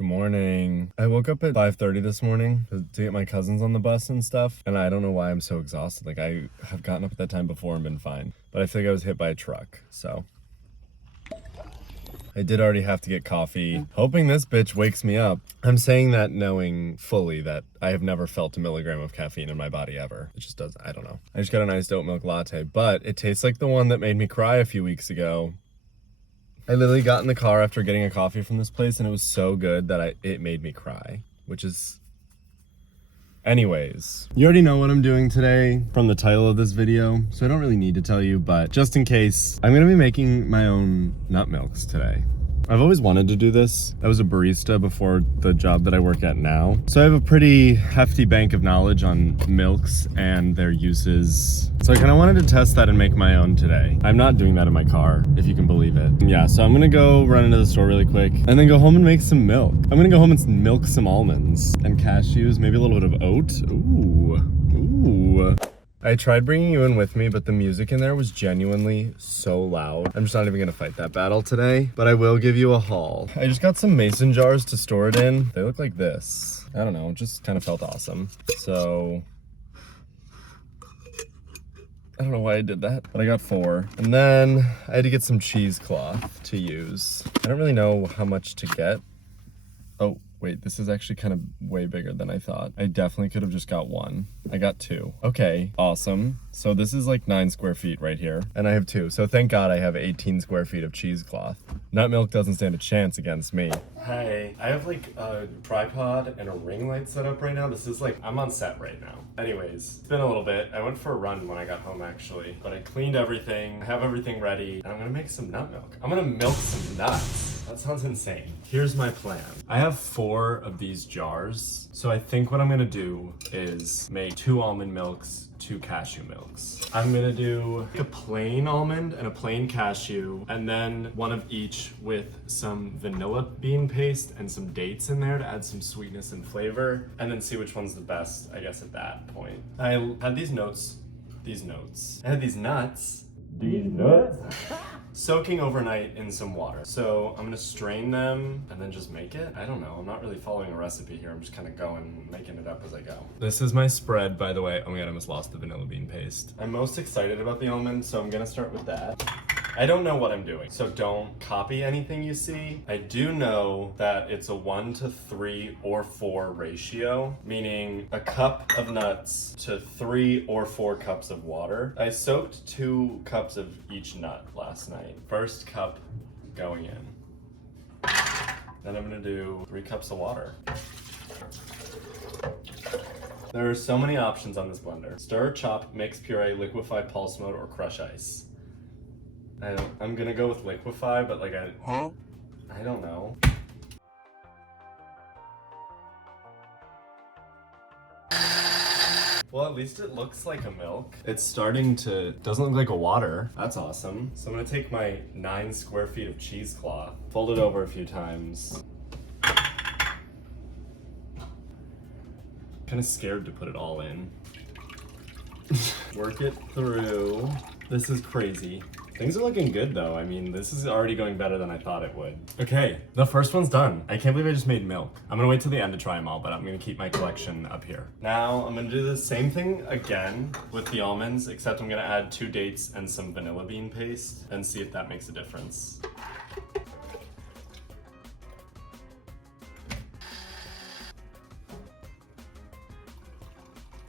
Good morning. I woke up at 5:30 this morning to get my cousins on the bus and stuff, and I don't know why I'm so exhausted. Like, I have gotten up at that time before and been fine, but I feel like I was hit by a truck, so. I did already have to get coffee, hoping this bitch wakes me up. I'm saying that knowing fully that I have never felt a milligram of caffeine in my body ever. It just does, I don't know. I just got a nice oat milk latte, but it tastes like the one that made me cry a few weeks ago. I literally got in the car after getting a coffee from this place and it was so good that it made me cry, which is... Anyways, you already know what I'm doing today from the title of this video, so I don't really need to tell you, but just in case, I'm gonna be making my own nut milks today. I've always wanted to do this. I was a barista before the job that I work at now. So I have a pretty hefty bank of knowledge on milks and their uses. So I kind of wanted to test that and make my own today. I'm not doing that in my car, if you can believe it. Yeah, so I'm gonna go run into the store really quick and then go home and make some milk. I'm gonna go home and milk some almonds and cashews, maybe a little bit of oat. Ooh. I tried bringing you in with me, but the music in there was genuinely so loud. I'm just not even gonna fight that battle today, but I will give you a haul. I just got some mason jars to store it in. They look like this. I don't know, it just kind of felt awesome. So, I don't know why I did that, but I got 4. And then I had to get some cheesecloth to use. I don't really know how much to get. Oh, wait, this is actually kind of way bigger than I thought. I definitely could have just got 1. I got 2. Okay, awesome. So this is like 9 square feet right here, and I have 2. So thank God I have 18 square feet of cheesecloth. Nut milk doesn't stand a chance against me. Hey, I have like a tripod and a ring light set up right now. This is like, I'm on set right now. Anyways, it's been a little bit. I went for a run when I got home actually, but I cleaned everything, I have everything ready, and I'm gonna make some nut milk. I'm gonna milk some nuts. That sounds insane. Here's my plan. I have 4 of these jars. So I think what I'm gonna do is make 2 almond milks, 2 cashew milks. I'm gonna do a plain almond and a plain cashew, and then one of each with some vanilla bean paste and some dates in there to add some sweetness and flavor, and then see which one's the best, I guess, at that point. I had these nuts, soaking overnight in some water. So I'm gonna strain them and then just make it. I don't know, I'm not really following a recipe here. I'm just kind of making it up as I go. This is my spread, by the way. Oh my God, I almost lost the vanilla bean paste. I'm most excited about the almond, so I'm gonna start with that. I don't know what I'm doing, so don't copy anything you see. I do know that it's a 1 to 3 or 4 ratio, meaning a cup of nuts to 3 or 4 cups of water. I soaked 2 cups of each nut last night. First cup going in. Then I'm gonna do 3 cups of water. There are so many options on this blender. Stir, chop, mix, puree, liquefy, pulse mode, or crush ice. I'm gonna go with liquefy, but like I don't know. Well, at least it looks like a milk. It's starting to, doesn't look like a water. That's awesome. So I'm gonna take my 9 square feet of cheesecloth, fold it over a few times. Kind of scared to put it all in. Work it through. This is crazy. Things are looking good though. I mean, this is already going better than I thought it would. Okay, the first one's done. I can't believe I just made milk. I'm gonna wait till the end to try them all, but I'm gonna keep my collection up here. Now, I'm gonna do the same thing again with the almonds, except I'm gonna add 2 dates and some vanilla bean paste and see if that makes a difference.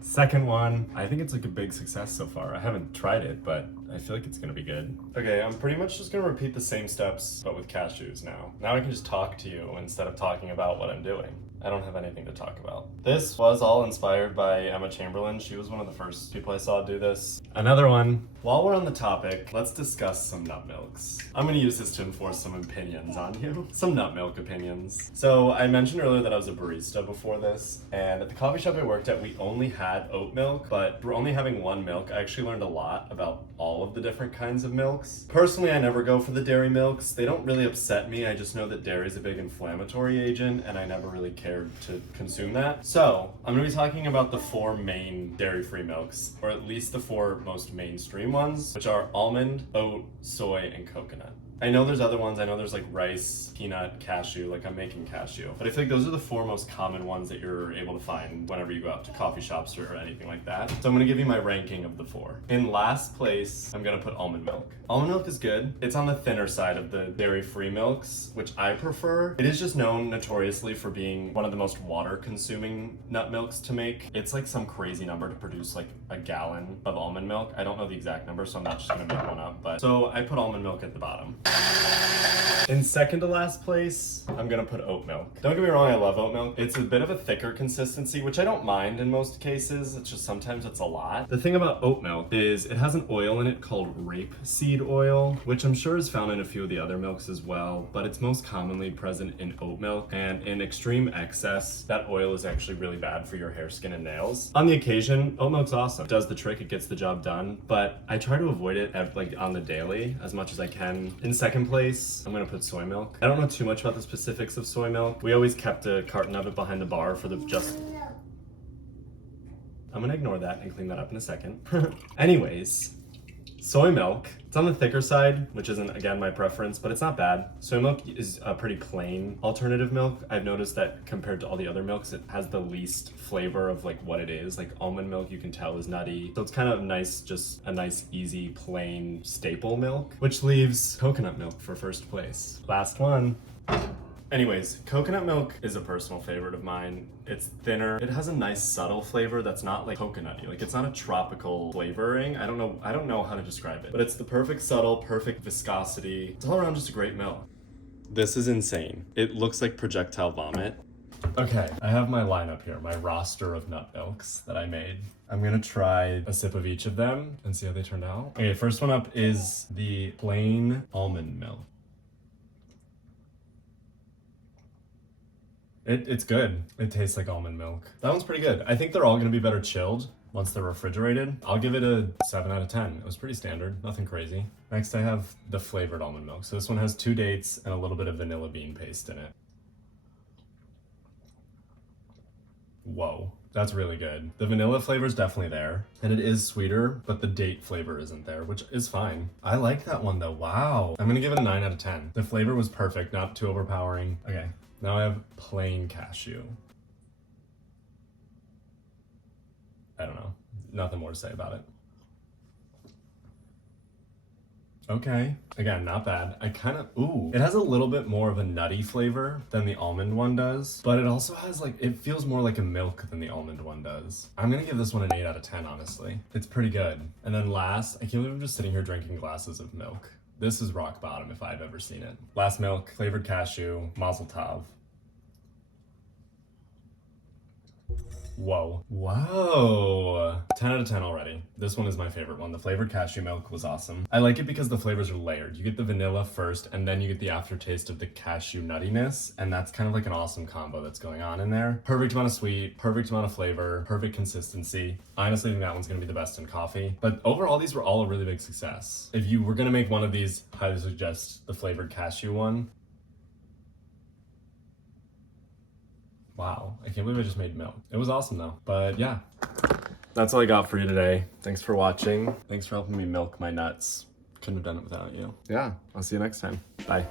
Second one, I think it's like a big success so far. I haven't tried it, but I feel like it's gonna be good. Okay, I'm pretty much just gonna repeat the same steps, but with cashews now. Now I can just talk to you instead of talking about what I'm doing. I don't have anything to talk about. This was all inspired by Emma Chamberlain. She was one of the first people I saw do this. Another one. While we're on the topic, let's discuss some nut milks. I'm gonna use this to enforce some opinions on you. Some nut milk opinions. So I mentioned earlier that I was a barista before this, and at the coffee shop I worked at, we only had oat milk, but for only having 1 milk, I actually learned a lot about all of the different kinds of milks. Personally, I never go for the dairy milks. They don't really upset me. I just know that dairy is a big inflammatory agent, and I never really cared to consume that. So I'm gonna be talking about the 4 main dairy-free milks, or at least the 4 most mainstream ones, which are almond, oat, soy, and coconut. I know there's other ones. I know there's like rice, peanut, cashew, like I'm making cashew. But I feel like those are the 4 most common ones that you're able to find whenever you go out to coffee shops or anything like that. So I'm gonna give you my ranking of the 4. In last place, I'm gonna put almond milk. Almond milk is good. It's on the thinner side of the dairy-free milks, which I prefer. It is just known notoriously for being one of the most water-consuming nut milks to make. It's like some crazy number to produce like a gallon of almond milk. I don't know the exact number, so I'm not just gonna make one up. But so I put almond milk at the bottom. In second to last place, I'm gonna put oat milk. Don't get me wrong, I love oat milk. It's a bit of a thicker consistency, which I don't mind in most cases. It's just sometimes it's a lot. The thing about oat milk is it has an oil in it called rapeseed oil, which I'm sure is found in a few of the other milks as well, but it's most commonly present in oat milk, and in extreme excess, that oil is actually really bad for your hair, skin, and nails. On the occasion, oat milk's awesome. It does the trick, it gets the job done, but I try to avoid it like on the daily as much as I can. In second place, I'm gonna put soy milk. I don't know too much about the specifics of soy milk. We always kept a carton of it behind the bar for the just... I'm gonna ignore that and clean that up in a second. Anyways, soy milk. It's on the thicker side, which isn't, again, my preference, but it's not bad. Soy milk is a pretty plain alternative milk. I've noticed that compared to all the other milks, it has the least flavor of like what it is. Like almond milk, you can tell is nutty. So it's kind of nice, just a nice, easy, plain staple milk, which leaves coconut milk for first place. Last one. Anyways, coconut milk is a personal favorite of mine. It's thinner. It has a nice subtle flavor that's not like coconutty. Like it's not a tropical flavoring. I don't know how to describe it, but it's the perfect subtle, perfect viscosity. It's all around just a great milk. This is insane. It looks like projectile vomit. Okay, I have my lineup here, my roster of nut milks that I made. I'm gonna try a sip of each of them and see how they turned out. Okay, first one up is the plain almond milk. It's good. It tastes like almond milk. That one's pretty good. I think they're all gonna be better chilled once they're refrigerated. I'll give it a 7 out of 10. It was pretty standard, nothing crazy. Next I have the flavored almond milk. So this one has 2 dates and a little bit of vanilla bean paste in it. Whoa, that's really good. The vanilla flavor is definitely there, and it is sweeter, but the date flavor isn't there, which is fine. I like that one though, wow. I'm gonna give it a 9 out of 10. The flavor was perfect, not too overpowering. Okay. Now I have plain cashew. I don't know. Nothing more to say about it. Okay. Again, not bad. It has a little bit more of a nutty flavor than the almond one does, but it also has it feels more like a milk than the almond one does. I'm gonna give this one an 8 out of 10, honestly. It's pretty good. And then last, I can't believe I'm just sitting here drinking glasses of milk. This is rock bottom if I've ever seen it. Last milk, flavored cashew, mazel tov. Whoa. Whoa. 10 out of 10 already. This one is my favorite one. The flavored cashew milk was awesome. I like it because the flavors are layered. You get the vanilla first, and then you get the aftertaste of the cashew nuttiness, and that's kind of like an awesome combo that's going on in there. Perfect amount of sweet, perfect amount of flavor, perfect consistency. I honestly think that one's gonna be the best in coffee. But overall, these were all a really big success. If you were gonna make one of these, highly suggest the flavored cashew one. Wow, I can't believe I just made milk. It was awesome though, but yeah. That's all I got for you today. Thanks for watching. Thanks for helping me milk my nuts. Couldn't have done it without you. Yeah, I'll see you next time. Bye.